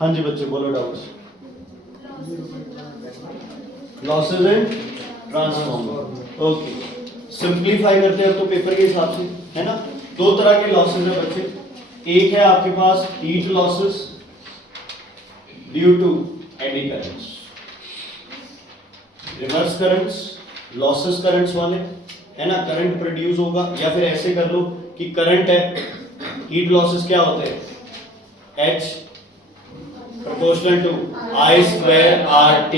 हाँ जी बच्चे बोलो doubts. Losses and transformer. Okay, simplify करते हैं तो पेपर के हिसाब से, है ना। दो तरह के लॉसेज है बच्चे। एक है आपके पास heat losses due to eddy currents, reverse currents, losses currents वाले, है ना। करंट प्रोड्यूस होगा, या फिर ऐसे कर लो कि करंट है, हीट लॉसेस क्या होते हैं, H proportional to I square RT।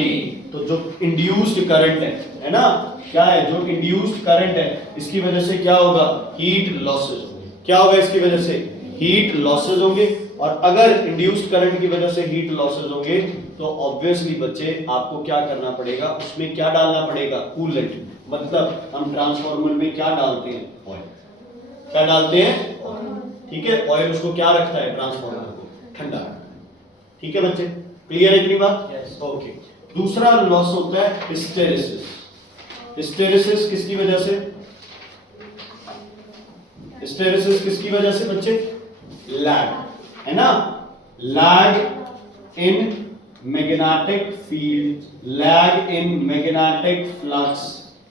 तो जो इंड्यूस्ड करंट है ना, क्या है, जो इंड्यूस्ड करंट है, इसकी वजह से क्या होगा, हीट लॉसेस होंगे। क्या होगा इसकी वजह से, हीट लॉसेस होंगे। और अगर इंड्यूस्ड करंट की वजह से हीट लॉसेस होंगे तो ऑब्वियसली बच्चे आपको क्या करना पड़ेगा, उसमें क्या डालना पड़ेगा, कूलेंट। मतलब हम ट्रांसफार्मर में क्या डालते हैं, ऑयल। क्या डालते हैं, ऑयल। ठीक है, ऑयल उसको क्या रखता है, ट्रांसफार्मर को ठंडा रखता है। ठीक है बच्चे, क्लियर है इतनी बात? Yes. ओके। दूसरा लॉस होता है हिस्टेरेसिस। हिस्टेरेसिस किसकी वजह से, हिस्टेरेसिस किसकी वजह से बच्चे, लैग, है ना। Lag in magnetic field, lag in magnetic flux,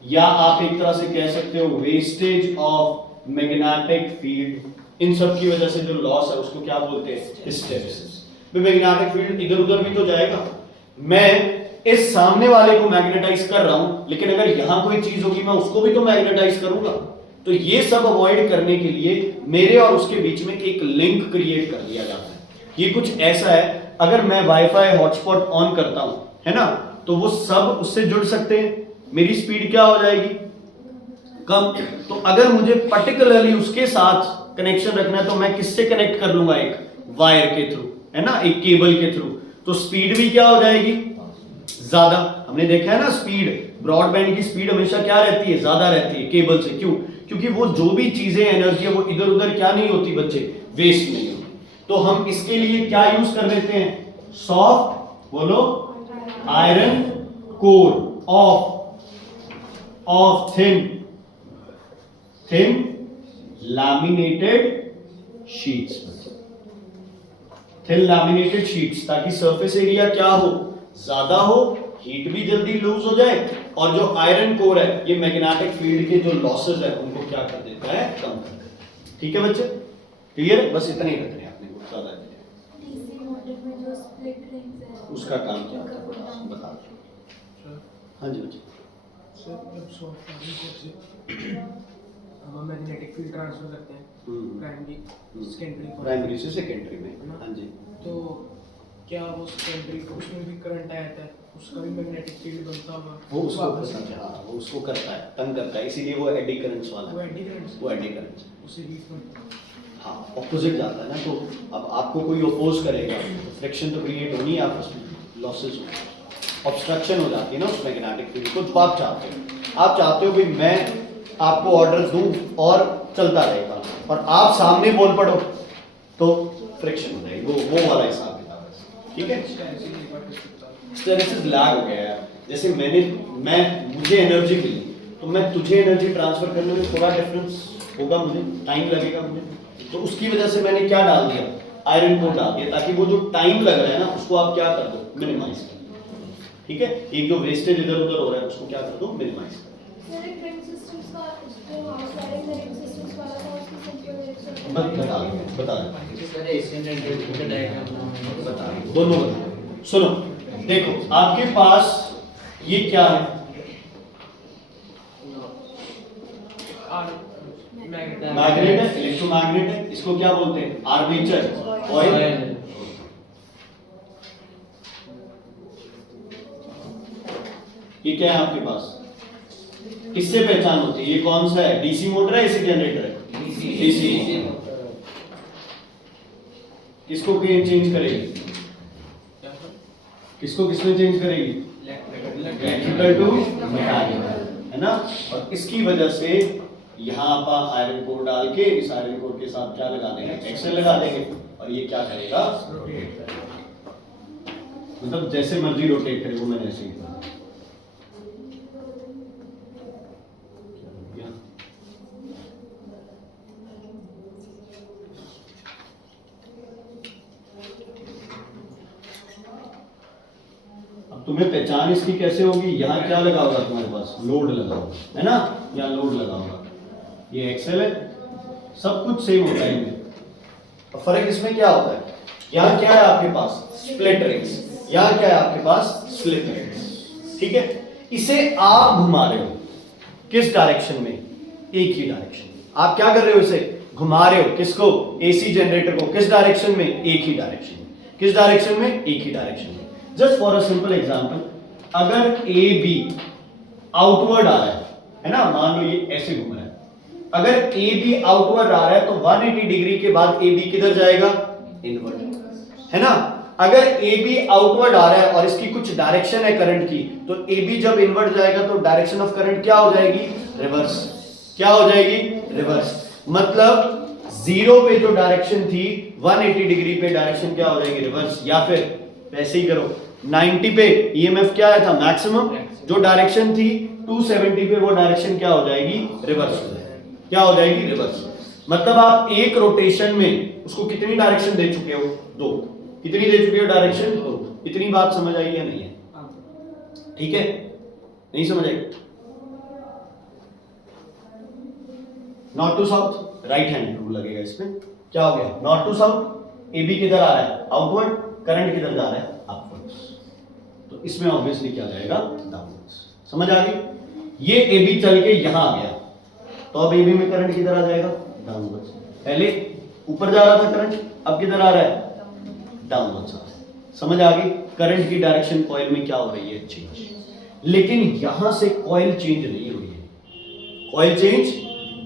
या आप एक तरह से कह सकते हो वेस्टेज ऑफ मैग्नेटिक फील्ड। इन सब की वजह से जो लॉस है उसको क्या बोलते हैं, हिस्टेरेसिस। मैग्नेटिक फील्ड इधर उधर भी तो जाएगा। मैं इस सामने वाले को मैग्नेटाइज कर रहा हूं, लेकिन अगर यहां कोई चीज होगी मैं उसको भी तो मैग्नेटाइज करूंगा। तो ये सब अवॉइड करने के लिए मेरे और उसके बीच में एक लिंक क्रिएट कर दिया जाता है। ये कुछ ऐसा है, अगर मैं वाईफाई हॉटस्पॉट ऑन करता हूं, है ना, तो वो सब उससे जुड़ सकते हैं, मेरी स्पीड क्या हो जाएगी, कम। तो अगर मुझे पर्टिकुलरली उसके साथ कनेक्शन रखना है तो मैं किससे कनेक्ट कर लूंगा, एक वायर के थ्रू, है ना, एक केबल के थ्रू। तो स्पीड भी क्या हो जाएगी, ज्यादा। हमने देखा है ना, स्पीड, ब्रॉडबैंड की स्पीड हमेशा क्या रहती है, ज्यादा रहती है केबल से। क्यों? क्योंकि वो जो भी चीजें एनर्जी है वो इधर उधर क्या नहीं होती बच्चे, वेस्ट नहीं होती। तो हम इसके लिए क्या यूज कर लेते हैं, सॉफ्ट, बोलो, iron core of thin laminated sheets, thin laminated sheets, ताकि सरफेस एरिया क्या हो, ज्यादा हो, हीट भी जल्दी लूज हो जाए, और जो आयरन कोर है ये मैग्नेटिक फील्ड के जो लॉसेस है उनको क्या कर देता है, कम कर देता है। ठीक है बच्चे, क्लियर है? बस इतना ही रखना है आपने को, ज्यादा नहीं। डीसी मोटर में जो स्प्लिट रिंग्स है उसका काम क्या होता है बता दो। हाँ जी बच्चे। सर जब शॉर्ट हम मैग्नेटिक फील्ड ट्रांसफर करते हैं प्राइमरी प्राइमरी से सेकेंडरी में, हाँ जी। तो क्या वो सेकेंडरी उसमें भी करंट आया था, उसका भी मैग्नेटिक फील्ड बनता होगा, वो उसको पसंद है, हाँ वो उसको करता है, तंग करता है, इसीलिए वो एडी करंट्स वाला वो है। एडी करंट, वो एडी करंट्स, उसे रीफ बनता है। हाँ ऑपोजिट जाता है ना। तो अब आपको कोई अपोज करेगा तो फ्रिक्शन तो क्रिएट होनी है आपस में, लॉसेस ऑब्स्ट्रक्शन हो जाती है ना उस मैग्नेटिक फील्ड को। जो आप चाहते हो, आप चाहते हो भाई मैं आपको ऑर्डर दूं और चलता रहेगा, और आप सामने बोल पड़ो तो फ्रिक्शन हो जाएगी, वो वाला हिसाब किताब है। ठीक है, हिस्टेरेसिस लैग हो गया है। जैसे मुझे एनर्जी मिली तो मैं तुझे एनर्जी ट्रांसफर करने में थोड़ा डिफरेंस होगा, मुझे टाइम लगेगा मुझे, तो उसकी वजह से मैंने क्या डाल दिया, आयरन कोर डाल दिया, ताकि वो जो टाइम लग रहा है ना उसको आप क्या कर दो, मिनिमाइज कर दो। ठीक है, एक जो वेस्टेज इधर उधर हो रहा है उसको क्या कर दो, मिनिमाइज कर दो। सर एक रिंग सिस्टम्स का जो हाउस वायरिंग रिंग सिस्टम्स वाला था उसकी सिंपल डायरेक्शन बता सर एशियन एंड का डायग्राम बता दोनों बता। सुनो देखो, आपके पास ये क्या है, मैग्नेट है, इलेक्ट्रोमैग्नेट है, इसको क्या बोलते हैं, आर्मेचर, ऑयल। ये क्या है आपके पास, किससे पहचान होती है, ये कौन सा है, डीसी मोटर है, एसी जनरेटर है, डीसी। किसको चेंज करेगी, किसको किसमें चेंज करेगी, इलेक्ट्रिकल टू मैकेनिकल, है ना। और इसकी वजह से यहाँ आप आयरन कोर डाल के इस आयरन कोर के साथ क्या लगा देंगे, एक्सेल लगा देंगे, और ये क्या करेगा, मतलब जैसे मर्जी रोटेट करे, वो मैंने ऐसे ही किया। तुम्हें पहचान इसकी कैसे होगी, यहाँ क्या लगा होगा तुम्हारे पास, लोड लगा होगा, है ना, यहाँ लोड लगा होगा, ये एक्सेल है, सब कुछ सेम होता है इनमें। अब फर्क इसमें क्या होता है, यहाँ क्या है आपके पास, स्प्लिट रिंग्स, यहाँ क्या है आपके पास, स्लिप रिंग्स, ठीक है। इसे आप घुमा रहे हो किस डायरेक्शन में, एक ही डायरेक्शन, आप क्या कर रहे हो, इसे घुमा रहे हो, किसको, एसी जनरेटर को, किस डायरेक्शन में, एक ही डायरेक्शन में, किस डायरेक्शन में, एक ही डायरेक्शन में। Just for a simple example, अगर ए बी आउटवर्ड आ रहा है ना, मान लो ये ऐसे घूम रहा है, अगर ए बी आउटवर्ड आ रहा है तो 180 डिग्री के बाद ए बी किधर जाएगा, इनवर्ड, है ना। अगर ए बी आउटवर्ड आ रहा है और इसकी कुछ डायरेक्शन है करंट की, तो ए बी जब इनवर्ड जाएगा तो डायरेक्शन ऑफ करंट क्या हो जाएगी, रिवर्स, क्या हो जाएगी, रिवर्स। मतलब जीरो पे जो डायरेक्शन थी 180 डिग्री पे डायरेक्शन क्या हो जाएगी, रिवर्स। या फिर ऐसे ही करो, 90 पे ईएमएफ क्या आया था, मैक्सिमम, जो डायरेक्शन थी 270 पे वो डायरेक्शन क्या हो जाएगी, रिवर्स हो जाएगी, क्या हो जाएगी, रिवर्स। मतलब आप एक रोटेशन में उसको कितनी डायरेक्शन दे चुके हो, दो, कितनी दे चुके हो डायरेक्शन, दो। इतनी बात समझ आई या नहीं है, ठीक है, नहीं समझ आई। North to south, right hand rule लगेगा इसमें, क्या हो गया, north to south, A B किधर आ रहा है, आउटवर्ड, करंट किधर जा रहा है, अपवर्ड्स, तो इसमें ऑब्वियसली क्या जाएगा, डाउनवर्ड्स। समझ आ गई। ये ए बी चल के यहां आ गया, तो अब ए बी में करंट किधर आ जाएगा, डाउनवर्ड्स। पहले ऊपर जा रहा था करंट, अब किधर आ रहा है, डाउनवर्ड्स आ रहा है। समझ आ गई। करंट की डायरेक्शन कॉइल में क्या हो रही है, चेंज। लेकिन यहां से कॉइल चेंज नहीं हो रही है, कॉइल चेंज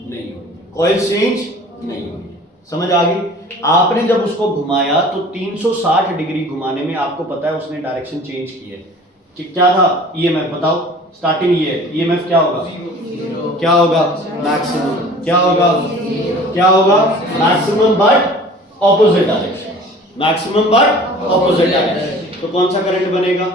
नहीं हो रही है, कॉइल चेंज नहीं हो रही है। समझ आ गई। आपने जब उसको घुमाया तो 360 डिग्री घुमाने में आपको पता है उसने डायरेक्शन चेंज की है कि क्या था, ईएमएफ बताओ, स्टार्टिंग ये है, ईएमएफ क्या होगा, क्या होगा, मैक्सिमम, क्या होगा, क्या होगा, maximum but opposite direction, maximum but opposite direction. तो कौन सा करंट बनेगा,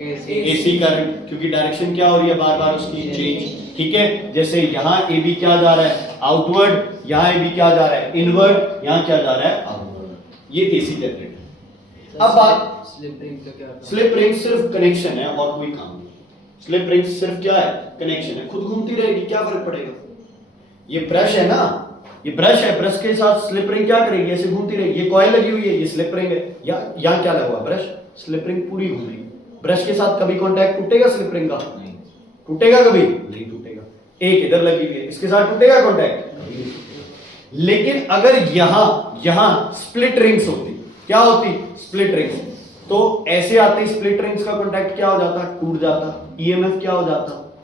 एसी करंट, क्योंकि डायरेक्शन क्या हो रही है बार बार उसकी, चेंज। ठीक है, जैसे यहाँ ए बी क्या जा रहा है, आउटवर्ड, यहाँ ए बी क्या जा रहा है, इनवर्ड, यहाँ क्या जा रहा है, आउटवर्ड। ये एसी जनरेटर। अब बात स्लिप रिंग का क्या, स्लिप रिंग सिर्फ कनेक्शन है और कोई काम नहीं। स्लिप रिंग सिर्फ क्या है, कनेक्शन है, खुद घूमती रहेगी, क्या फर्क पड़ेगा। ये ब्रश है ना, ये ब्रश है, ब्रश के साथ स्लिप रिंग क्या करेगी, ऐसे घूमती रहेगी। ये कॉइल लगी हुई है, ये स्लिप रिंग है, या यहाँ क्या लगा हुआ, ब्रश, स्लिप रिंग पूरी घूमेगी। ब्रश के साथ कभी कांटेक्ट टूटेगा स्लिप रिंग का, नहीं टूटेगा, कभी नहीं टूटेगा। एक इधर लगी हुई है, इसके साथ टूटेगा कांटेक्ट। लेकिन अगर यहां स्प्लिट रिंग्स होती, क्या होती, स्प्लिट रिंग्स, तो ऐसे आते स्प्लिट रिंग्स का कांटेक्ट क्या हो जाता, टूट जाता, ईएमएफ क्या हो जाता,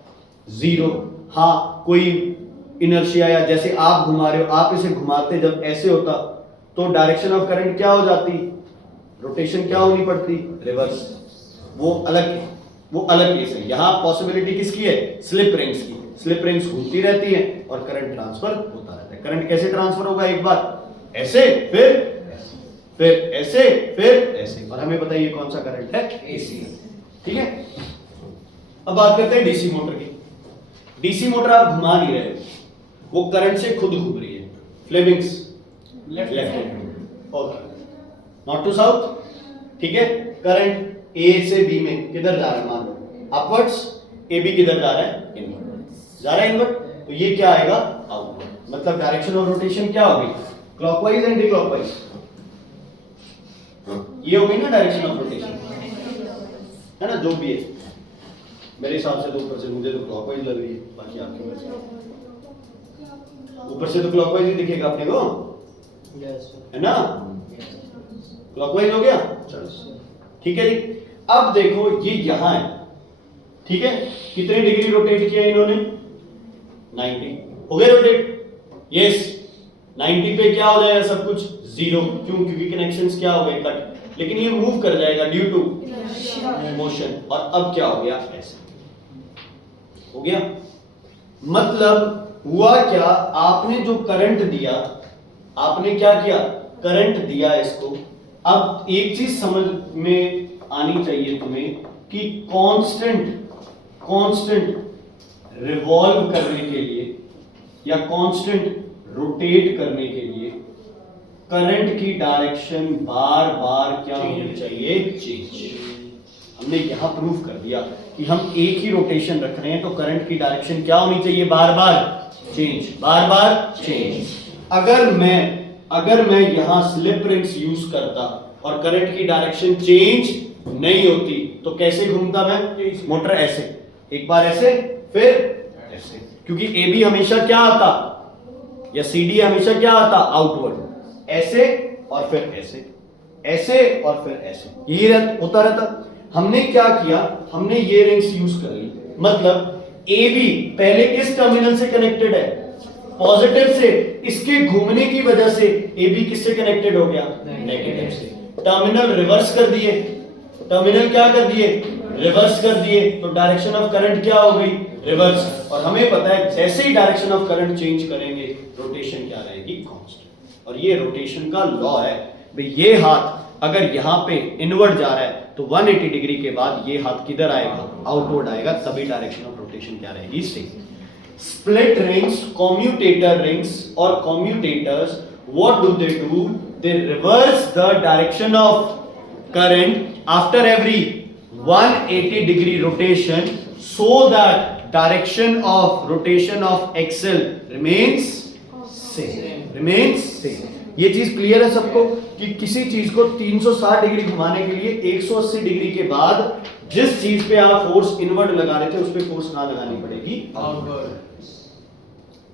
जीरो। हाँ, कोई इनर्शिया, या जैसे आप घुमा रहे हो, आप इसे घुमाते जब ऐसे होता तो डायरेक्शन ऑफ करंट क्या हो जाती, रोटेशन क्या होनी पड़ती, रिवर्स। वो अलग केस है। यहां पॉसिबिलिटी किसकी है, स्लिप रिंग्स की। स्लिप रिंग्स घूमती रहती हैं और करंट ट्रांसफर होता रहता है। करंट कैसे ट्रांसफर होगा, एक बार ऐसे, फिर ऐसे, फिर ऐसे, और हमें बताइए कौन सा करंट है, एसी। ठीक है, अब बात करते हैं डीसी मोटर की। डीसी मोटर आप घुमा नहीं रहे, वो करंट से खुद घूम रही है। Fleming's left, okay, north to south. ठीक है, करंट ए से बी में किधर जा रहा है, मान लो अपवर्ड्स, ए बी किधर जा रहा है, इनवर्ड जा रहा है, इनवर्ड, तो ये क्या आएगा, आउटवर्ड। मतलब डायरेक्शन ऑफ रोटेशन क्या होगी, क्लॉकवाइज एंटी क्लॉकवाइज। ये होगी ना डायरेक्शन ऑफ रोटेशन, है ना, जो भी है। मेरे हिसाब से तो ऊपर से मुझे तो क्लॉकवाइज लग रही है, बाकी आपकी मर्जी। ऊपर से तो क्लॉकवाइज ही दिखेगा अपने को, है ना, क्लॉकवाइज हो गया, चलो ठीक है जी। अब देखो ये यहां है, ठीक है, कितने डिग्री रोटेट किया इन्होंने, 90 हो गए रोटेट, यस। 90 पे क्या हो जाएगा, सब कुछ जीरो, क्यों, क्योंकि कनेक्शंस क्या हो गए, कट। लेकिन ये मूव कर जाएगा ड्यू टू मोशन, और अब क्या हो गया, ऐसे हो गया। मतलब हुआ क्या, आपने जो करंट दिया, आपने क्या किया, करंट दिया इसको। अब एक चीज समझ में आनी चाहिए तुम्हें कि कांस्टेंट रिवॉल्व करने के लिए या कांस्टेंट रोटेट करने के लिए करंट की डायरेक्शन बार बार क्या होनी चाहिए, चेंज। हमने यहाँ प्रूव कर दिया कि हम एक ही रोटेशन रख रहे हैं तो करंट की डायरेक्शन क्या होनी चाहिए, बार बार चेंज। अगर मैं यहाँ स्लिप रिंग्स यूज करता और करंट की डायरेक्शन चेंज नहीं होती तो कैसे घूमता मैं, मोटर ऐसे, एक बार ऐसे फिर ऐसे, क्योंकि ए बी हमेशा क्या आता, या सी डी हमेशा क्या आता, आउटवर्ड, ऐसे और फिर ऐसे, ऐसे और फिर ऐसे, यही होता रहता। हमने क्या किया, हमने ये रिंग्स यूज कर ली, मतलब ए बी पहले किस टर्मिनल से कनेक्टेड है, पॉजिटिव से, इसके घूमने की वजह से ए बी किससे कनेक्टेड हो गया, नेगेटिव से। टर्मिनल रिवर्स कर दिए, टर्मिनल क्या कर दिए, रिवर्स कर दिए, तो डायरेक्शन ऑफ करंट क्या हो गई, रिवर्स। और हमें पता है जैसे ही डायरेक्शन ऑफ करंट चेंज करेंगे रोटेशन क्या रहेगी, कांस्टेंट। और ये रोटेशन का लॉ है भाई, ये हाथ अगर यहाँ पे इनवर्ड जा रहा है तो 180 डिग्री के बाद ये हाथ किधर आएगा, आउटवर्ड आएगा, तभी डायरेक्शन ऑफ रोटेशन क्या रहेगी, same. Split rings, commutator rings और commutators, what do? They reverse the direction of current after every 180 degree rotation so that direction of rotation of axle remains same। ये चीज clear है सबको कि किसी चीज को 360 डिग्री घुमाने के लिए 180 डिग्री के बाद जिस चीज पे आप फोर्स इनवर्ड लगा रहे थे उस पे फोर्स कहां लगानी पड़ेगी, आउटवर्ड।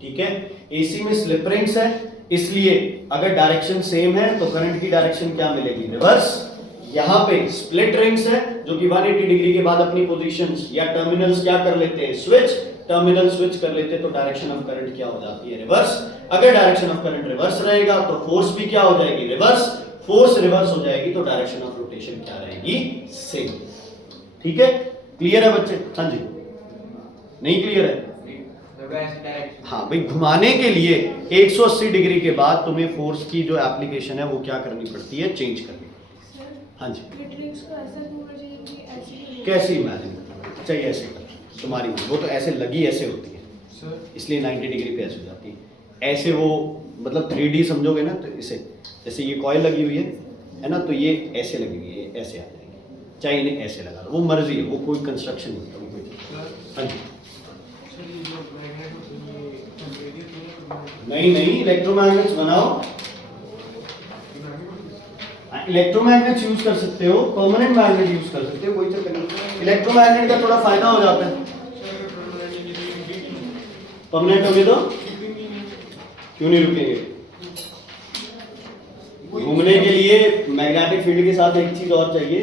ठीक है, एसी में स्लिप रिंग्स है, इसलिए अगर डायरेक्शन सेम है तो करंट की डायरेक्शन क्या मिलेगी, रिवर्स। यहाँ पे स्प्लिट रिंग्स है जो कि 180 डिग्री के बाद अपनी पोजीशंस या टर्मिनल्स क्या कर लेते हैं, स्विच, टर्मिनल स्विच कर लेते हैं, तो डायरेक्शन ऑफ करंट क्या हो जाती है, रिवर्स। अगर डायरेक्शन ऑफ करंट रिवर्स रहेगा तो फोर्स भी क्या हो जाएगी, रिवर्स। फोर्स रिवर्स हो जाएगी तो डायरेक्शन ऑफ रोटेशन क्या रहेगी, सेम। ठीक है, क्लियर है बच्चे? हाँ जी, नहीं क्लियर है? हाँ भाई, घुमाने के लिए 180 डिग्री के बाद तुम्हें फोर्स की जो एप्लीकेशन है वो क्या करनी पड़ती है, चेंज करनी। हाँ जी, कैसे इमेजिन चाहिए, ऐसे कर तुम्हारी, वो तो ऐसे लगी ऐसे होती है इसलिए 90 डिग्री पे ऐसे हो जाती है, ऐसे वो मतलब 3D समझोगे ना, तो इसे जैसे ये कॉइल लगी हुई है ना, तो ये ऐसे लगी हुई है, ऐसे आ जाएगी, चाहे इन्हें ऐसे लगा लो, वो मर्जी है, वो कोई कंस्ट्रक्शन नहीं होता। हाँ जी, नहीं इलेक्ट्रोमैग्नेट्स बनाओ, इलेक्ट्रोमैग्नेट यूज कर सकते हो, परमानेंट मैग्नेट यूज कर सकते हो, कोई चक्कर नहीं। इलेक्ट्रोमैग्नेट का थोड़ा फायदा हो जाता है, परमानेंट होगे तो क्यों नहीं रुकेंगे। घूमने के लिए मैग्नेटिक फील्ड के साथ एक चीज और चाहिए,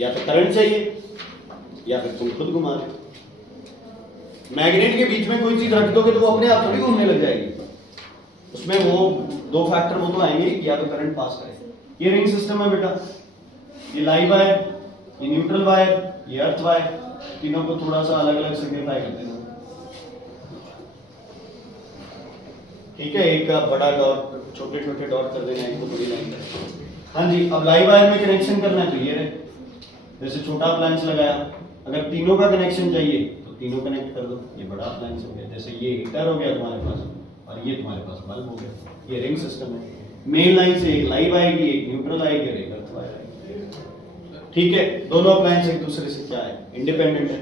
या तो करंट चाहिए या फिर तुम खुद घुमा रहे। मैग्नेट के बीच में कोई चीज रख दोगे तो वो अपने आप थोड़ी घूमने लग जाएगी, उसमें वो दो फैक्टर वो तो आएंगे, या तो करंट पास करे। ये रिंग सिस्टम है बेटा, ये लाइव वायर, ये न्यूट्रल वायर, ये अर्थ वायर, तीनों को थोड़ा सा अलग अलग सिग्निफाई कर देना। ठीक है, एक का बड़ा डॉट, छोटे छोटे डॉट कर देना, एक को बड़ी लाइन कर। हाँ जी, अब लाइव वायर में कनेक्शन करना है तो ये रहे, जैसे छोटा अप्लायंस लगाया, अगर तीनों का कनेक्शन चाहिए तो तीनों कनेक्ट कर दो, ये बड़ा अप्लायंस हो गया। जैसे ये हीटर हो गया तुम्हारे पास और ये तुम्हारे पास बल्ब हो गया, ये रिंग सिस्टम है। मेन लाइन से एक लाइव आएगी, एक न्यूट्रल आएगी और एक अर्थ वायर आएगी। ठीक है, दोनों अप्लायंस एक दूसरे से क्या है, इंडिपेंडेंट है।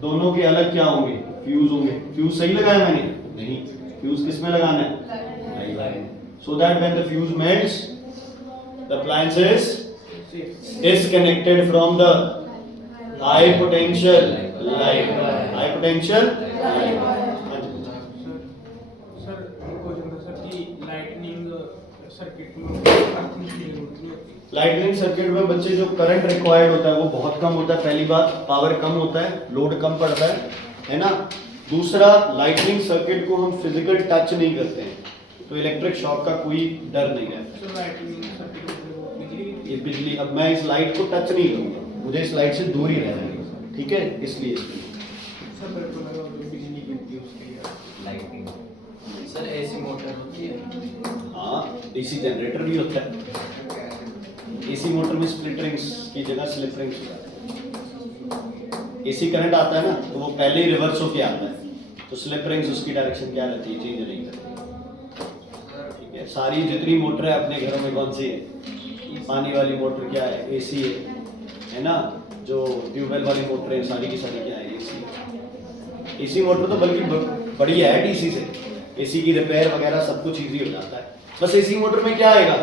दोनों के अलग क्या होंगे, फ्यूज होंगे। फ्यूज सही लगाया मैंने? नहीं, फ्यूज किस में लगाना है, live wire. So that when the fuse melts the appliance is disconnected from the high potential live wire, high potential live wire। Sir एक क्वेश्चन था सर कि लाइटनिंग सर्किट में, लाइटनिंग सर्किट में बच्चे जो करंट रिक्वायर्ड होता है वो बहुत कम होता है। पहली बात, पावर कम होता है, लोड कम पड़ता है ना। दूसरा, लाइटनिंग सर्किट को हम फिजिकल टच नहीं करते हैं, तो इलेक्ट्रिक शॉक का कोई डर नहीं रहता। सर लाइटनिंग सर्किट ये बिजली, अब मैं इस लाइट को टच नहीं करूंगा, मुझे इस लाइट से दूर ही रहना है, ठीक है, इसलिए। सर मेरे को लगा बिजली गिरती है उसके लाइटिंग। सर एसी मोटर होती है? हाँ, डीसी जनरेटर भी होता है। एसी मोटर में स्प्लिट रिंग्स की जगह स्लिप रिंग्स होता है। एसी करंट आता है ना, तो वो पहले ही रिवर्स होके आता है, तो स्लिप रिंग्स उसकी डायरेक्शन क्या रहती है, चेंज नहीं करती। ठीक है, सारी जितनी मोटर है अपने घरों में कौन सी है, पानी वाली मोटर क्या है, एसी है। है ना, जो ट्यूबवेल वाली मोटर है सारी की सारी क्या है, एसी मोटर तो बल्कि बढ़िया है डीसी से, एसी की रिपेयर वगैरह सब कुछ इजी हो जाता है। बस एसी मोटर में क्या आएगा,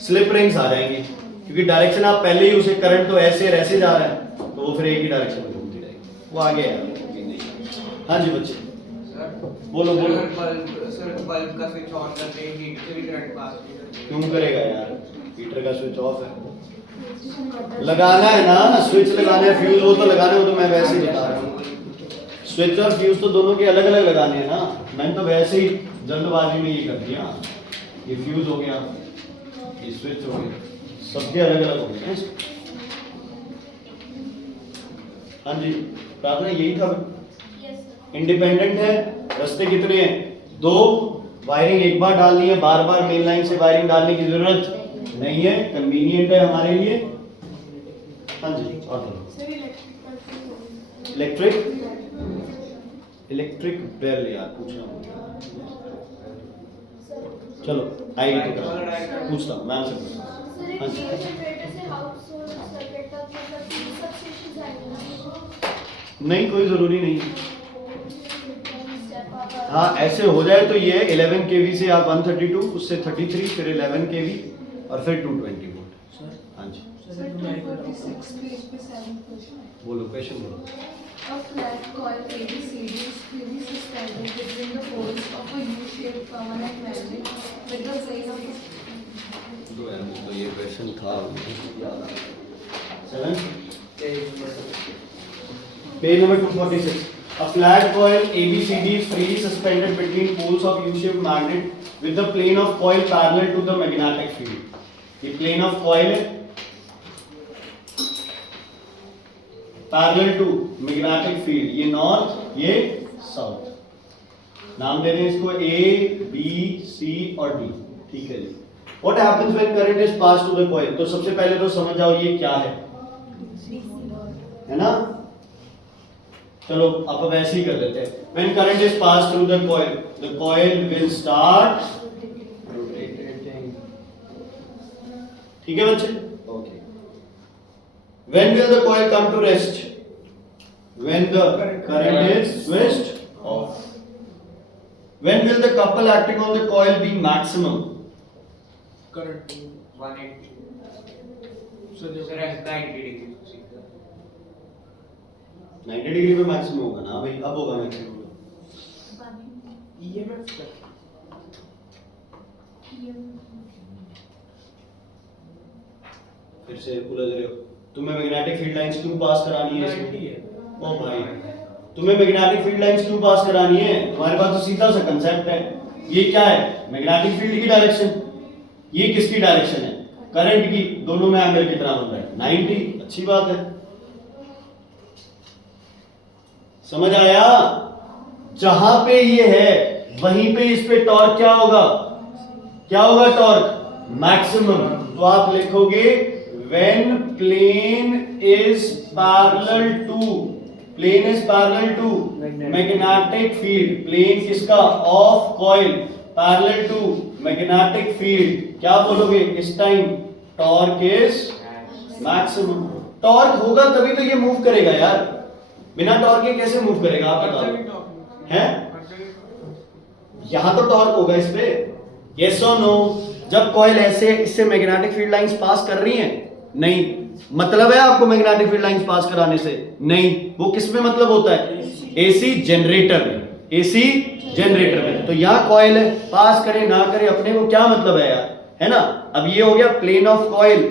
स्लिप रिंग्स आ जाएंगे, क्योंकि डायरेक्शन आप पहले ही उसे करंट तो ऐसे और ऐसे जा रहा है तो वो फिर एक ही डायरेक्शन में घूमती रहेगी, वो आगे है। हाँ जी बच्चे बोलो बोलो। सर बल्ब का स्विच ऑन करते ही हीटर से भी करंट पास नहीं करते। क्यों करेगा यार, हीटर का स्विच ऑफ है, लगाना है ना, स्विच लगाना है, फ्यूज वो तो लगाना है, वो तो मैं वैसे ही बता रहा हूँ। स्विच और फ्यूज तो दोनों के अलग अलग लगाने हैं ना, मैंने तो वैसे ही जल्दबाजी में ये कर दिया, ये फ्यूज हो गया, ये स्विच हो गया, सबके अलग अलग हो गए। हाँ जी प्रार्थना यही था, यस सर। इंडिपेंडेंट है, रास्ते कितने हैं, 2, वायरिंग एक बार डालनी है, बार बार मेन लाइन से वायरिंग डालने की जरूरत नहीं है, कन्वीनियंट है हमारे लिए। हाँ जी और सर इलेक्ट्रिक बेल यार पूछना चलो आएगी तो करा, पूछता हूँ मैम से पूछता हूँ। सर एक हाँ जी। पीएम जनरेटर से हाउस होल्ड सर्किट तक मतलब तीन सबस्टेशन आएंगे ना? नहीं कोई जरूरी नहीं है। स्टेप आप हाँ ऐसे हो जाए तो ये 11 kV से आप 132, उससे 33, फिर 11 kV और फिर 220 वोल्ट। सर हाँ जी सर मैं कर रहा हूँ। 246 पेज पे 7 क्वेश्चन है। बोलो क्वेश्चन बोलो। A flat coil ABCD is freely suspended between the poles of a U-shaped permanent magnet with the plane of दो यार तो ये क्वेश्चन था याद आ गया। 7 page number 246। A flat coil ABCD is freely suspended between poles of U-shaped magnet with the plane of coil parallel to the magnetic field। ये plane of coil है parallel to magnetic field, ये north ये south, नाम दे रहे हैं इसको A B C और D, ठीक है जी। What happens when current is pass to the coil, तो सबसे पहले तो समझ जाओ ये क्या है ना, चलो अब वैसे ही कर लेते हैं। When current is pass through the coil will start rotating, ठीक है बच्चे okay. When will the coil come to rest? When the current is switched off. When will the couple acting on the coil be maximum? Current 180 sir देखो sir ऐसा 90 degree 90 degree पे maximum होगा ना भाई, अब होगा मैक्सिमम। ईएमएफ का फिर से उलझ रहे हो, तुम्हें मैग्नेटिक फील्ड लाइंस क्यों पास करानी है 90 इसमें? है। ओ भाई तुम्हें मैग्नेटिक फील्ड लाइंस क्यों पास करानी है, तुम्हारे पास तो सीधा सा कंसेप्ट है। ये क्या है, मैग्नेटिक फील्ड की डायरेक्शन, ये किसकी डायरेक्शन है, करंट की, दोनों में एंगल कितना बन रहा है 90, अच्छी बात है। समझ आया, जहां पे ये है वहीं पे इस पे टॉर्क क्या होगा, क्या होगा टॉर्क मैक्सिमम। तो आप लिखोगे when plane is parallel to magnetic field, plane किसका of coil parallel to magnetic field, क्या बोलोगे इस time, torque is maximum। Torque होगा तभी तो ये मूव करेगा यार, बिना टॉर्क के कैसे मूव करेगा आप बताओ, हैं? यहां तो टॉर्क होगा इस पे, यस और नो। जब कॉइल ऐसे इससे मैग्नेटिक फील्ड लाइंस पास कर रही हैं, नहीं मतलब है आपको मैग्नेटिक फील्ड लाइंस पास कराने से, नहीं, वो किस में मतलब होता है, एसी जनरेटर में, एसी जनरेटर में। तो यहां कॉइल है, पास करे ना करे अपने को क्या मतलब है यार, है ना। अब ये हो गया प्लेन ऑफ कॉइल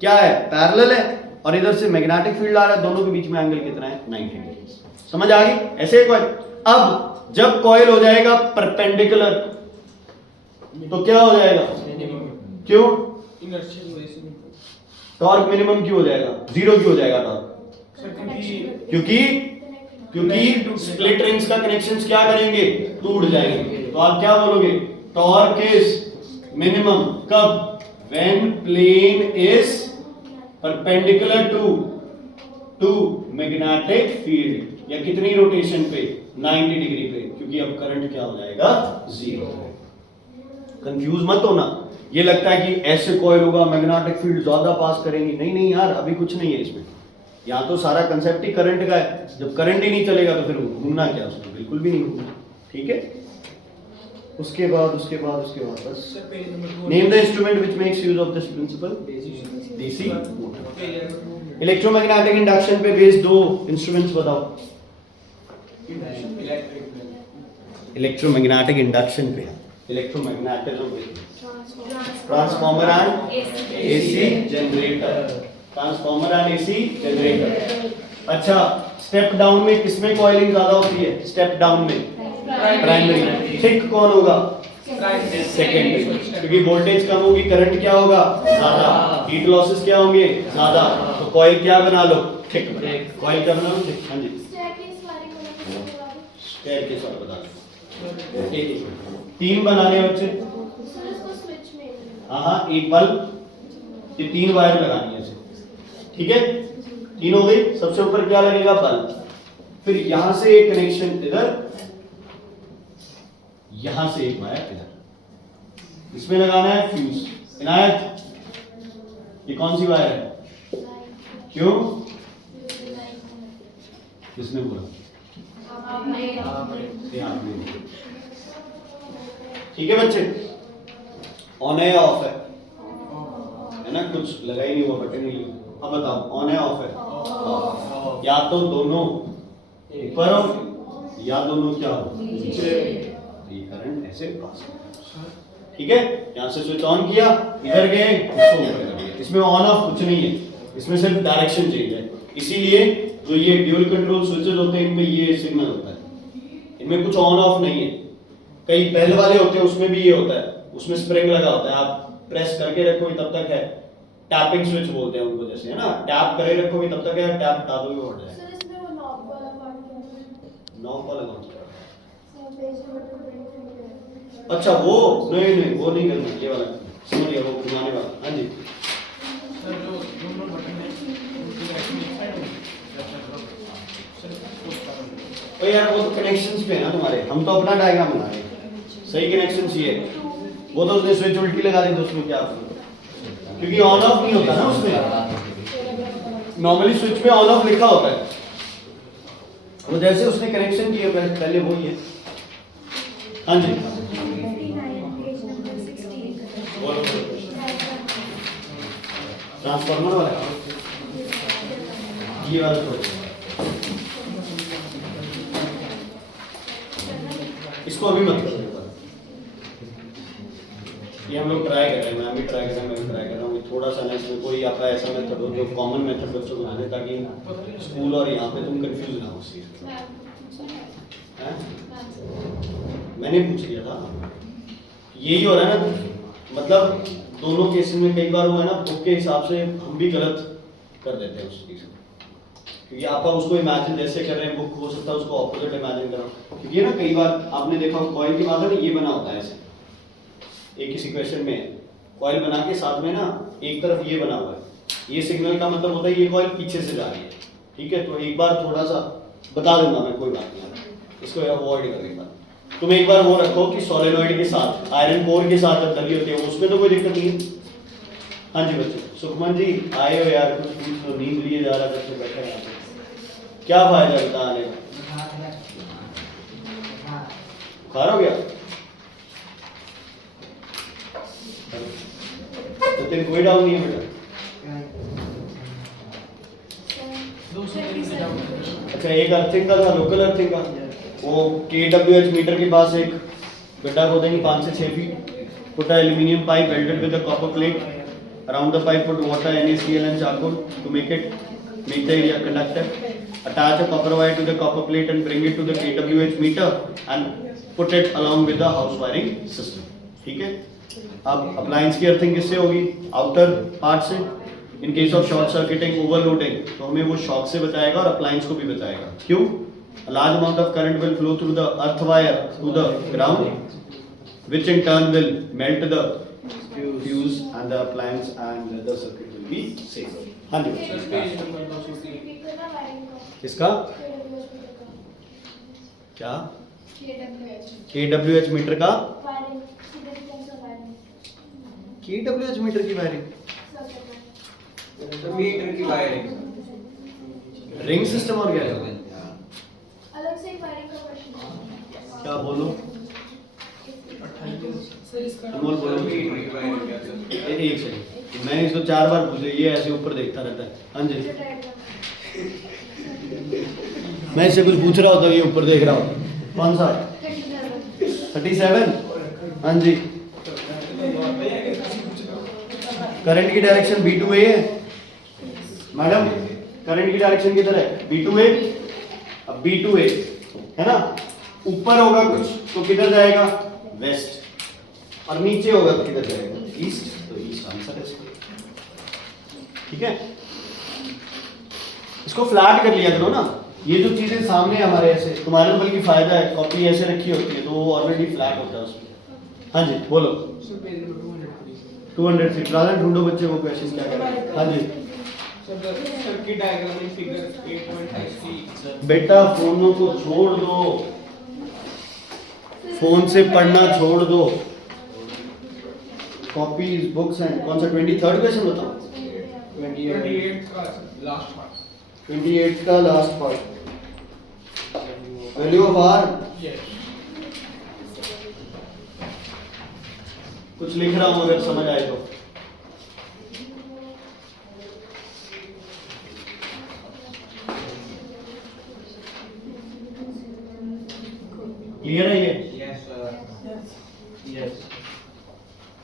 क्या है, पैरेलल है, और इधर से मैग्नेटिक फील्ड आ रहा है, दोनों के बीच में एंगल कितना है 90 डिग्री। समझ आ गई, ऐसे कॉइल। अब जब कॉइल हो जाएगा परपेंडिकुलर तो क्या हो जाएगा, क्यों, इनर्शियल वजह से नहीं। टॉर्क मिनिमम क्यों हो जाएगा, जीरो क्यों हो जाएगा टॉर्क, सर क्योंकि क्योंकि स्प्लिट रिंग्स का कनेक्शंस क्या करेंगे, टूट जाएंगे। तो आप क्या बोलोगे, टॉर्क इज मिनिमम कब, when plane is perpendicular to magnetic field, या कितनी रोटेशन पे 90 डिग्री पे, क्योंकि अब करंट क्या हो जाएगा जीरो। कंफ्यूज मत होना, ये लगता है कि ऐसे कॉइल होगा मैग्नेटिक फील्ड ज्यादा पास करेंगी, नहीं नहीं यार अभी कुछ नहीं है इसमें। यहाँ तो सारा कंसेप्ट ही करंट का है, जब करंट ही नहीं चलेगा तो फिर घूमना क्या उसमें, बिल्कुल भी नहीं घूमना। ठीक है, उसके बाद बस sir page number 2 name the instrument which makes use of this principle. DC electromagnetic induction पे बेस्ड दो इंस्ट्रूमेंट्स बताओ। इलेक्ट्रोमैग्नेटिक इंडक्शन पे, इलेक्ट्रोमैग्नेटिज्म पे transformer and AC generator, transformer and AC generator. अच्छा, स्टेप डाउन में किसमें कॉइलिंग ज्यादा होती है? स्टेप डाउन में प्राइमरी। थिक कौन होगा? सेकेंडरी, क्योंकि वोल्टेज कम होगी, करंट क्या होगा? ज्यादा, हीट लॉसेस क्या होंगे? ज्यादा। तो कॉइल क्या बना लो? थिक। कॉइल क्या बना लो? थिक। हाँ जी, स्टेयरकेस वायरिंग होना चाहिए। स्टेयरकेस और बता दो। एक 3 बनाने हैं बच्चे। सर इसको स्विच में हाँ, एक बल्ब, ये 3 वायर लगानी है इसे। ठीक है, 3 हो गई। सबसे ऊपर क्या लगेगा? बल्ब। फिर यहां से एक कनेक्शन इधर, यहां से एक वायर इधर, इसमें लगाना है फ्यूज। इनायत, ये कौन सी वायर है? क्यों? किसने बोला? ये आपने बोला। ठीक है बच्चे, ऑन है या ऑफ है ना? कुछ लगा ही नहीं हुआ, बटन ही नहीं। अब बताओ, ऑन है ऑफ है? या तो दोनों ऊपर हो या दोनों क्या हो? नीचे। ये करंट ऐसे पास हो। ठीक है, यहां से स्विच ऑन किया, इधर गए, इसको ऊपर कर दिया। इसमें ऑन ऑफ कुछ नहीं है, इसमें सिर्फ डायरेक्शन चेंज है। इसीलिए जो ये ड्यूल कंट्रोल स्विचेस होते हैं, इनमें ये सिग्नल होता है, इनमें कुछ ऑन ऑफ नहीं है। कई पहले वाले होते हैं उसमें भी ये होता है, उसमें स्प्रिंग लगा होता है, आप प्रेस करके रखोगे तब तक है। टैपिंग स्विच बोलते हैं उनको, जैसे है ना, टैप करे रखोगे तब तक है, टैप हटा दोगे उड़ जाएगा। सर इसमें वो नॉब वाला पार्ट क्या है? नॉब वाला कौन सा? सर पेज नंबर 23 पे। अच्छा, वो नहीं वो नहीं करना, ये वाला समझ गया, वो घुमाने वाला। हाँ जी, सर जो दोनों बटन है उनकी एक्शन एक साइड में सर तो यार वो तो कनेक्शंस पे है ना तुम्हारे, हम तो अपना डायग्राम बना रहे हैं, सही कनेक्शन चाहिए। वो तो उसने स्विच उल्टी लगा दी तो उसमें क्या फर्क? क्योंकि ऑन ऑफ नहीं होता ना उसमें, नॉर्मली स्विच में ऑन ऑफ लिखा होता है। वो जैसे उसने कनेक्शन किया पहले वो ही है। हाँ जी, 59 पेज नंबर 16। ट्रांसफार्मर वाला ये वाला तो इसको अभी मत करो, ये हम लोग ट्राई कर रहे हैं, मैं भी ट्राई कर रहा हूँ, मैं भी ट्राई कर रहा हूँ। थोड़ा सा ना इसमें कोई आपका ऐसा मेथड हो जो कॉमन मेथड बच्चों को आने, ताकि स्कूल और यहाँ पे तुम कंफ्यूज ना हो उस चीज़ में। मैंने पूछ लिया था, यही हो रहा है ना, मतलब दोनों केसेस में कई बार हुआ है ना, बुक के हिसाब से हम भी गलत कर देते हैं उस चीज़ को, क्योंकि आप उसको इमेजिन जैसे कर रहे हैं, बुक हो सकता है उसको ऑपोजिट इमेजिन करो। क्योंकि ना कई बार आपने देखा कॉइल की बात है ना, ये बना होता है ऐसे, एक किसी क्वेश्चन में कॉइल बना के साथ में ना एक तरफ ये बना हुआ है, ये सिग्नल का मतलब होता है ये कॉइल पीछे से जा रही है। ठीक है, तो एक बार थोड़ा सा बता दूंगा मैं, कोई बात नहीं, इसको अवॉइड करने का। तुम एक बार वो रखो कि सोलेनॉइड के साथ, आयरन कोर के साथ जब लगी होती है उसमें तो कोई दिक्कत नहीं है। हाँ जी बच्चे, सुखमन जी आए हो यार, कुछ पूछ लो, नींद लिए जा रहा है बच्चे बैठे हैं, क्या फायदा बता आने का? बुखार हो गया तो तेरे कोई डाउन नहीं है बेटा? अच्छा, एक अर्थिंग का था, लोकल अर्थिंग का, वो KWH मीटर के पास एक गड्ढा खोदेंगे 5 से 6 feet, put a aluminium pipe welded with a copper plate around the pipe, put water, NaCl and charcoal to make the area conductor, attach a copper wire to the copper plate and bring it to the KWH meter and put it along with the house wiring system। ठीक है, अब appliance की earthing किससे होगी? Outer part से। In case of short circuiting, overloading, तो हमें वो शॉक से बचाएगा और अप्लायंस को भी बचाएगा। क्यों? Large amount of current will flow through the earth wire to the ground, which in turn will melt the fuse and the appliance and the circuit will be safe। हाँ जी, sir page number 203 कितना wiring का? इसका क्या? KWH metre का, wiring सीधे कौन सा वायरिंग? KWH मीटर की वायरिंग मीटर की वायरिंग रिंग सिस्टम और क्या है? अलग से फायरिंग का क्वेश्चन क्या बोलो? सर इसका अनमोल बोलो। एक सेकंड, मैंने इसको 4 बार पूछा, ये ऐसे ऊपर देखता रहता है। हाँ जी, मैं इससे कुछ पूछ रहा होता ये ऊपर देख रहा होता। कौन सा? 37। हाँ जी, करंट की डायरेक्शन B2A है मैडम, करंट की डायरेक्शन किधर है? B2A। अब B2A है ना, ऊपर होगा कुछ तो किधर जाएगा? वेस्ट, और नीचे होगा तो किधर जाएगा? ईस्ट। तो ईस्ट आंसर है इसका, ठीक है। इसको फ्लैट कर लिया करो ना, ये जो चीजें सामने हमारे ऐसे, तुम्हारे बल्कि फायदा है, कॉपी ऐसे रखी होती है तो वो ऑलरेडी फ्लैट होता है उसमें। हाँ जी बोलो। सर पेज नंबर 200 200 से राधा ढूंढो बच्चे को क्वेश्चन क्या कर रहे हैं। हाँ जी sir circuit diagram in figure 8.5 बेटा, फोनों को छोड़ दो, फोन से पढ़ना छोड़ दो। कॉपीज बुक्स एंड कौन सा 23rd क्वेश्चन बताओ? 28 का लास्ट पार्ट 28 का last part, value of R. Yes कुछ लिख रहा हूं, अगर समझ आए तो। क्लियर है ये? Yes, sir. Yes.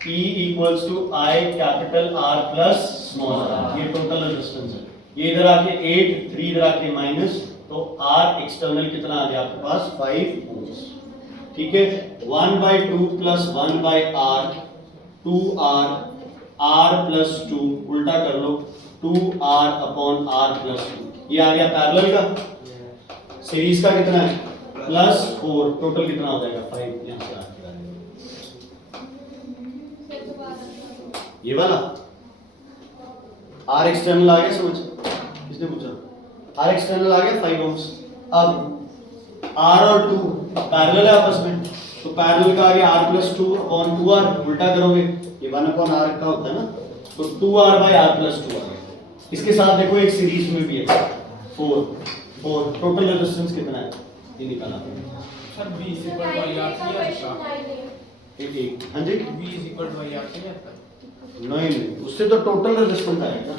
E equals to I capital R plus small r, ये टोटल रेजिस्टेंस है। ये इधर आके 8, 3 इधर आके माइनस, तो R एक्सटर्नल कितना आ गया आपके पास? 5 ओम्स, ठीक है। 1/2 plus 1/R, 2R, R plus 2, उल्टा कर लो, 2R अपॉन R प्लस 2, ये आ गया पैरेलल का। सीरीज का कितना है? प्लस 4, टोटल कितना हो जाएगा? 5। यहाँ से R की वैल्यू ये वाला R एक्सटर्नल आ गया, समझ? किसने पूछा? R एक्सटर्नल आ गया 5 ओम्स। अब R और 2 पैरेलल है आपस में, तो पैरेलल का आ गया R प्लस 2 अपॉन 2R, उल्टा करोगे ये 1 अपॉन R का होता है ना, तो 2R बाय R प्लस 2 आ गया। इसके साथ देखो एक सीरीज में भी है 4, टोटल रेजिस्टेंस कितना है ये निकाला। Sir V is equal to IR से या इसका एक हाँ जी, V is equal to IR से या इसका नहीं, उससे तो टोटल रेजिस्टेंस आएगा।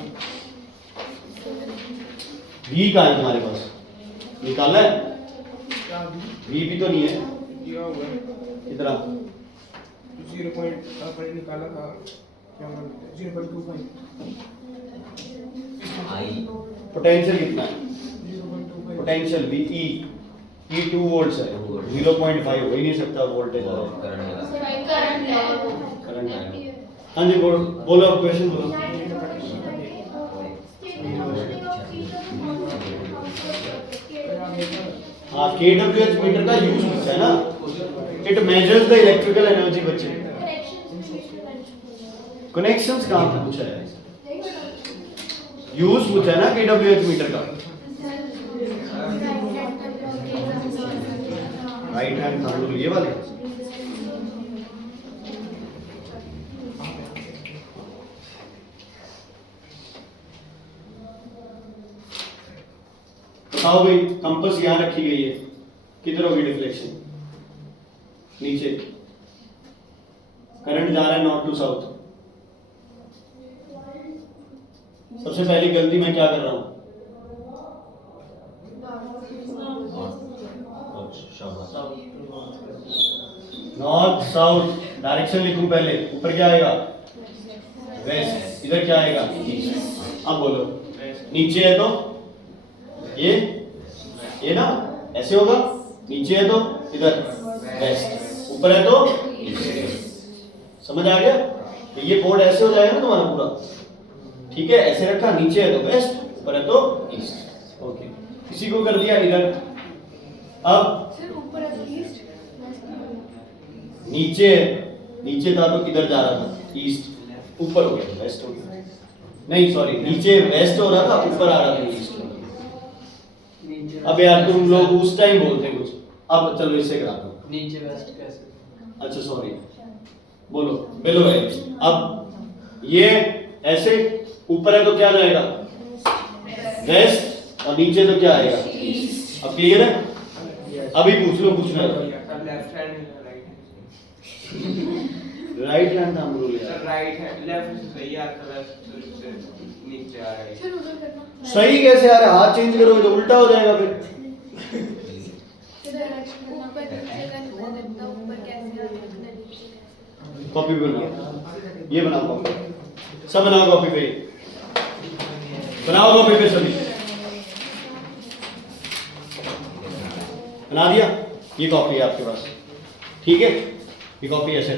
V का है तुम्हारे पास, निकाला है? क्या V भी तो नहीं है, दिया हुआ है कितना? 0 पॉइंट अपन निकाला था क्या 0.25 पोटेंशियल कितना है? 0.25 पोटेंशियल V E 2 वोल्ट्स है, 0.5 हो ही नहीं सकता वोल्टेज करंट है। हाँ जी बोलो, बोलो अब क्वेश्चन बोलो। हाँ, KWH मीटर का यूज पूछा है ना, it measures the electrical energy. बच्चे कनेक्शंस कहाँ पे पूछा है? यूज पूछा है ना KWH मीटर का। राइट हैंड थंब रूल, ये वाले। बताओ भाई, कंपास यहां रखी गई है, किधर होगी डिफ्लेक्शन? नीचे। करंट जा रहा है नॉर्थ टू साउथ। सबसे पहली गलती मैं क्या कर रहा हूं? नॉर्थ साउथ डायरेक्शन लिखूं पहले, ऊपर क्या आएगा? वेस्ट, इधर क्या आएगा? ईस्ट। अब बोलो, नीचे है तो ये ना ऐसे होगा, नीचे है तो इधर वेस्ट, ऊपर है तो ईस्ट। समझ आ गया? तो ये बोर्ड ऐसे हो जाएगा ना तुम्हारा पूरा, ठीक है? ऐसे रखा, नीचे है तो वेस्ट, ऊपर है तो ईस्ट। ओके, इसी को कर दिया इधर। अब सिर्फ ऊपर है तो ईस्ट, नीचे था तो किधर जा रहा था? ईस्ट, ऊपर हो गया वेस्ट हो गया। नहीं सॉरी, नीचे वेस्ट हो रहा था, ऊपर आ रहा था ईस्ट हो गया। अब यार तुम लोग उस टाइम बोलते कुछ, अब चलो इससे कराता हूं। नीचे वेस्ट कैसे? अच्छा सॉरी, बोलो बेलो है। अब ये ऐसे ऊपर है तो क्या जाएगा? वेस्ट, और नीचे तो क्या आएगा? अब क्लियर है? अभी पूछ लो, पूछना है sir left hand right hand right hand नाम रूल है। सर राइट हैंड लेफ्ट से सही आता है, से नीचे आ रहा है। फिर उधर करना सही कैसे आ रहा है? हाथ चेंज करोगे तो उल्टा हो जाएगा फिर। इधर ऊपर नीचे करना लगता है, ऊपर कैसे आ रखना नीचे कॉपी पे बनाओ, ये बनाओ कॉपी, सब बनाओ कॉपी पे, बनाओ कॉपी पे सभी। बना दिया? ये कॉपी है आपके पास, ठीक है? ये कॉपी ऐसे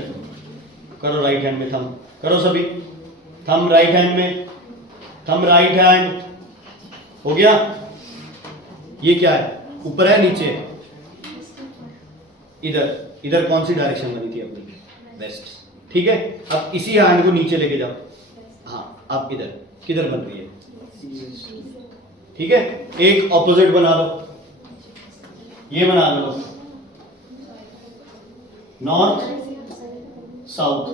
करो, राइट हैंड में थंब करो सभी, थंब राइट हैंड में, थंब राइट हैंड हो गया। ये क्या है? ऊपर है नीचे है? इधर, इधर कौन सी डायरेक्शन बनी थी अपनी? वेस्ट, ठीक है? अब इसी हैंड को नीचे लेके जाओ। हाँ, अब इधर किधर बन रही है? ठीक है? एक ऑपोजिट बना लो, ये बना लो, नॉर्थ साउथ।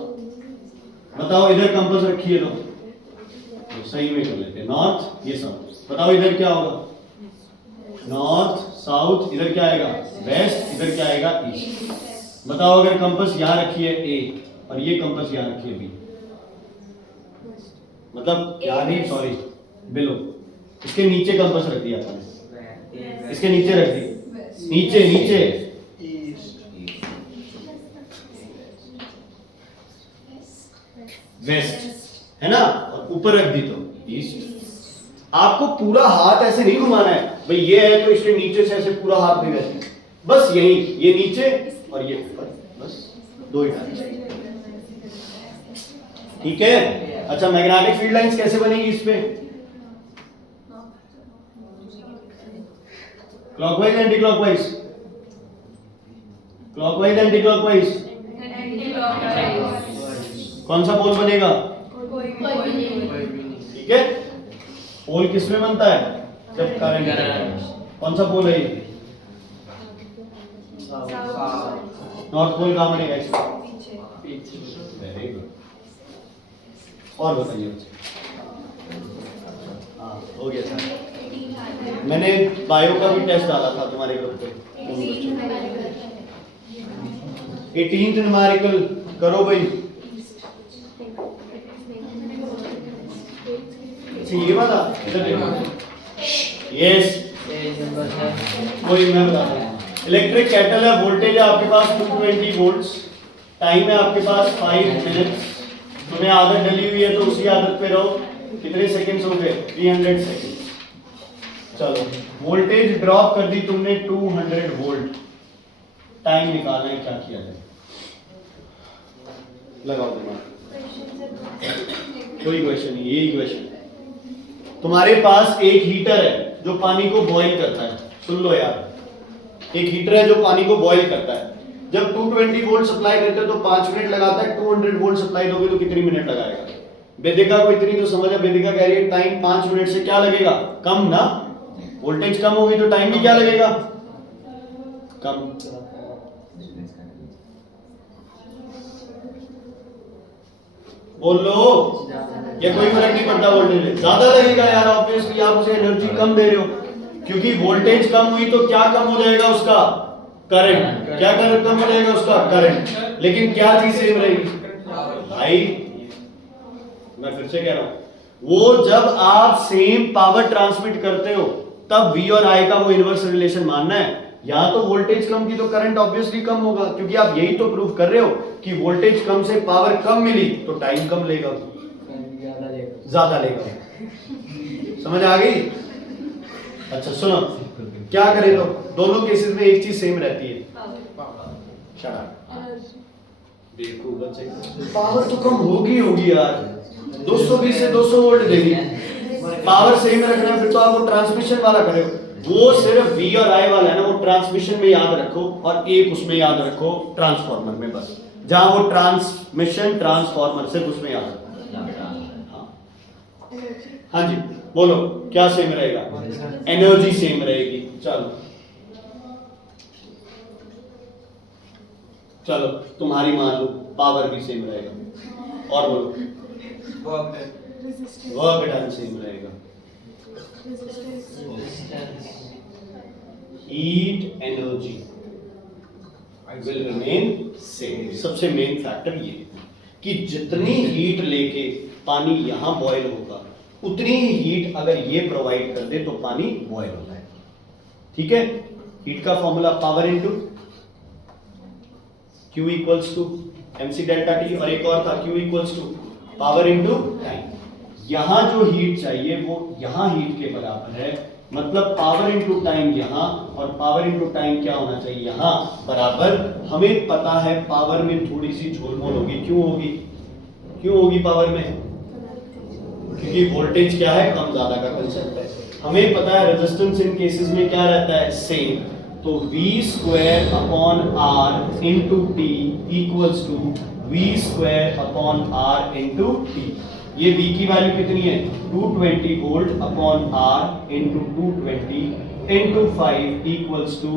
बताओ इधर कंपास रखिए तो सही में कर लेते हैं, नॉर्थ ये साउथ। बताओ इधर क्या होगा? नॉर्थ साउथ, इधर क्या आएगा? वेस्ट, इधर क्या आएगा? ईस्ट। बताओ अगर कंपास यहाँ रखिए ए और ये कंपास यहाँ रखिए बी, मतलब यहाँ नहीं, सॉरी बिलो, इसके नीचे कंपास रख दिया आपने, इसके नीचे रख दी, नीचे नीचे वेस्ट है ना, और ऊपर रख दी तो ईस्ट। आपको पूरा हाथ ऐसे नहीं घुमाना है भाई, ये है तो इसके नीचे से ऐसे पूरा हाथ नहीं वैसे, बस यही, ये नीचे और ये ऊपर, बस दो ही डायरेक्शन, ठीक है? अच्छा, मैग्नेटिक फील्ड लाइंस कैसे बनेगी इस पे? Clockwise anti clockwise, clockwise anti clockwise, कौन सा पोल बनेगा? ठीक है? पोल किस में बनता है? जब करंट, कौन सा पोल है ये? नॉर्थ पोल कहाँ बनेगा इसका? Very good. और बताइए, हाँ हो गया सर। मैंने बायो का भी टेस्ट डाला था तुम्हारे ग्रुप पे, 18th न्यूमेरिकल करो भाई। अच्छा ये वाला इधर देखो, यस कोई मैं बताता हूँ। इलेक्ट्रिक केटल है, वोल्टेज है आपके पास 220 वोल्ट्स, टाइम है आपके पास 5 मिनट्स। तुम्हें आदत डली हुई है तो उसी आदत पे रहो। कितने सेकंड्स हो गए? 300 सेकंड्स। चलो, वोल्टेज ड्रॉप कर दी तुमने 200 वोल्ट, टाइम निकालना है, क्या किया जाए? लगाओ दिमाग, कोई क्वेश्चन नहीं, यही क्वेश्चन है। तुम्हारे पास एक हीटर है जो पानी को बॉईल करता है, सुन लो यार, एक हीटर है जो पानी को बॉईल करता है। जब 220 वोल्ट सप्लाई देते हो तो 5 मिनट लगाता है, 200 वोल्ट सप्लाई दोगे तो कितनी मिनट लगाएगा? वेदिका को इतनी तो समझ है, वेदिका कह रही है टाइम 5 मिनट से क्या लगेगा? कम ना, वोल्टेज कम होगी तो टाइम भी क्या लगेगा? कम। बोलो, या कोई फर्क नहीं पड़ता वोल्टेज में? ज्यादा लगेगा यार, ऑब्वियसली आप उसे एनर्जी कम दे रहे हो, क्योंकि वोल्टेज कम हुई तो क्या कम हो जाएगा उसका? करंट। क्या करंट कम हो जाएगा उसका? करंट। लेकिन क्या चीज सेम रहेगी भाई? मैं फिर से कह रहा हूं, वो जब आप सेम पावर ट्रांसमिट करते हो तब V और I का वो इनवर्स रिलेशन मानना है। यहां तो वोल्टेज कम की तो करंट ऑब्वियसली कम होगा, क्योंकि आप यही तो प्रूव कर रहे हो कि वोल्टेज कम से पावर कम मिली तो टाइम कम लेगा, ज्यादा लेगा। समझ आ गई? अच्छा सुनो, क्या करें तो दोनों केसेस में एक चीज सेम रहती है, शट अप। बेवकूफ बच्चे, पावर तो कम होगी यार, 220 से 200 वोल्ट देगी, पावर सेम रखना है, फिर तो आप वो ट्रांसमिशन वाला करो। वो सिर्फ V और I वाला है ना, वो ट्रांसमिशन में याद रखो, और एक उसमें याद रखो ट्रांसफार्मर में, बस जहां वो ट्रांसमिशन ट्रांसफार्मर सिर्फ उसमें याद रखो। हाँ जी बोलो, क्या सेम रहेगा? एनर्जी सेम रहेगी। चलो चलो, तुम्हारी मान लो पावर भी सेम रहेगा। और बोलो, वर्क डन सेम रहेगा, heat energy will remain same. सबसे मेन फैक्टर ये कि जितनी हीट लेके पानी यहां बॉयल होगा उतनी ही हीट अगर ये प्रोवाइड कर दे तो पानी बॉयल होता है। ठीक है, हीट का formula power into Q equals to mc delta T, और एक और था Q equals to power into time. यहां जो हीट चाहिए वो यहां हीट के बराबर है, मतलब पावर इनटू टाइम यहां, और पावर इनटू टाइम क्या होना चाहिए यहां बराबर। हमें पता है पावर में थोड़ी सी झोलमोल होगी। क्यों होगी? क्यों होगी पावर में? क्योंकि वोल्टेज क्या है, कम ज्यादा का कंसेप्ट है। हमें पता है रेजिस्टेंस इन केसेस में क्या रहता है, सेम। तो v square upon r into T equals to v square upon r into T. ये v की वैल्यू कितनी है, 220 volt upon r into 220 into 5 equals to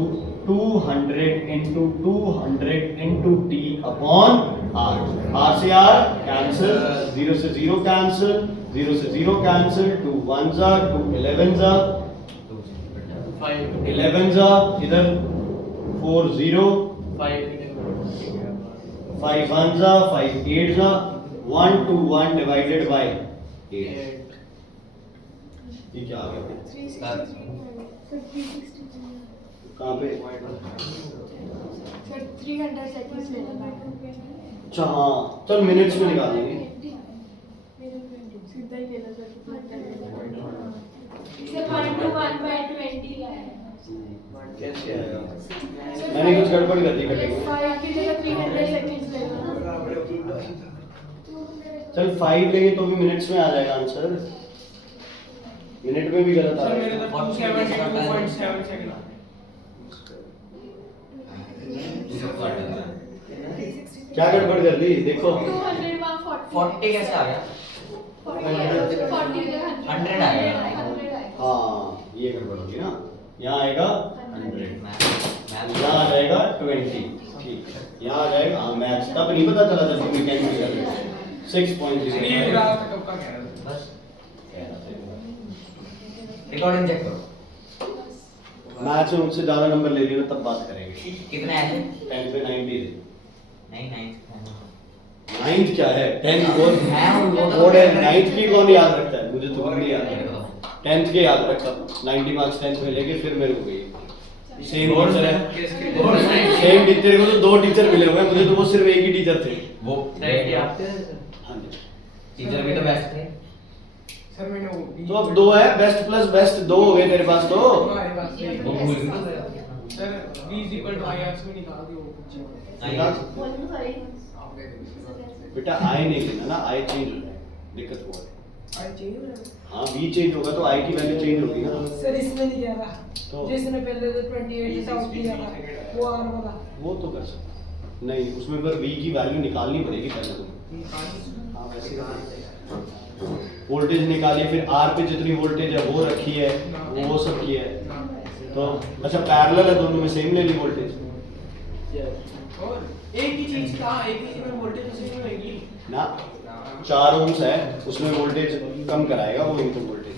200 into 200 into T upon r। r से r कैंसिल, 0 से 0 cancel, 0 से 0 cancel, 2 1 जा, 2 11 जा, 11 जा, इधर 4 0, 5 1 जा, 5 8 जा, 1 2 1 डिवाइडेड बाय 8। ये क्या आ गया? कहाँ पे? सर 300 सेकंड्स लेना। अच्छा हाँ, चल मिनट्स में निकाल देंगे। सीधा ही लेना सर। इसे 1/1/20 है। कैसे आएगा? मैंने कुछ गड़बड़ कर दी कटिंग। 5 की जगह 300 सेकंड्स लेना। चल 5 लेंगे तो भी मिनट्स में आ जाएगा आंसर। मिनट में भी गलत आ सर रहा मेरे है। तो 272.7 सेकंड। क्या गड़बड़ कर दी देखो। 40 कैसे आ गया? 100 आ गया। हाँ ये गड़बड़ होगी ना, यहाँ आएगा 100, मैम यहाँ आ जाएगा 20। ठीक है, यहाँ आ जाएगा हाँ मैथ्स। तब नहीं पता चला जब तुमने कैंसिल कर दिया। 6.0 ये ग्राफ कब का कह रहा था? बस रिकॉर्डिंग चेक करो। मैथ्स में मुझसे ज्यादा नंबर ले लियो तब बात करेंगे। कितने आए थे? 10th में 90 थे। नहीं 9th क्या है, 10th बोर्ड मैं बोर्ड है। 9th की कौन याद रखता है, मुझे तो नहीं याद है। 10th के याद रखा, 90 मार्क्स 10th में लेके फिर मेरे को गई। सेम टीचर है, सेम टीचर को तो 2 टीचर मिले हुए हैं, मुझे तो वो सिर्फ एक ही टीचर थे। वो हाँ जी, टीचर भी तो बेस्ट थे। सर मैंने वो तो अब 2 है, बेस्ट प्लस बेस्ट 2 हो गए तेरे पास तो। हमारे पास ये वो भूल गए। सर v = ir से निकाल दियो कुछ। बेटा आई नहीं लेना ना, आई चेंज हो जाएगा, दिक्कत वो है। आई चाहिए ना। हाँ v चेंज होगा तो आई की वैल्यू चेंज होगी ना। सर इसमें नहीं कह रहा तो जिसने पहले तो 28 था किया था वो आर वाला वो तो कर सकते नहीं, उसमें पर v की वैल्यू निकालनी पड़ेगी पहले तुम्हें। हाँ वैसे वोल्टेज निकालिए, फिर r पे जितनी वोल्टेज है वो रखी है, वो सब किया है। तो अच्छा पैरेलल है दोनों में, सेम ले ली वोल्टेज और एक ही चीज का एक ही चीज में वोल्टेज सेम होगी ना। 4 ओम्स है उसमें वोल्टेज कम कराएगा वो इनपुट वोल्टेज।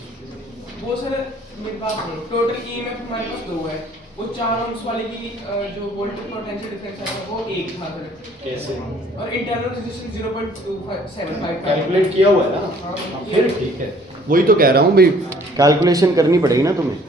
वो सर मेरे पास टोटल ईएमएफ हमारे पास 2 है, वो 4 ओम्स वाले की जो वोल्टेज पोटेंशियल डिफरेंस है वो 1 था सर। कैसे? और इंटरनल रेजिस्टेंस 0.275 था। कैलकुलेट किया हुआ है ना। फिर ठीक है, वही तो कह रहा हूँ भाई, कैलकुलेशन करनी पड़ेगी ना तुम्हें।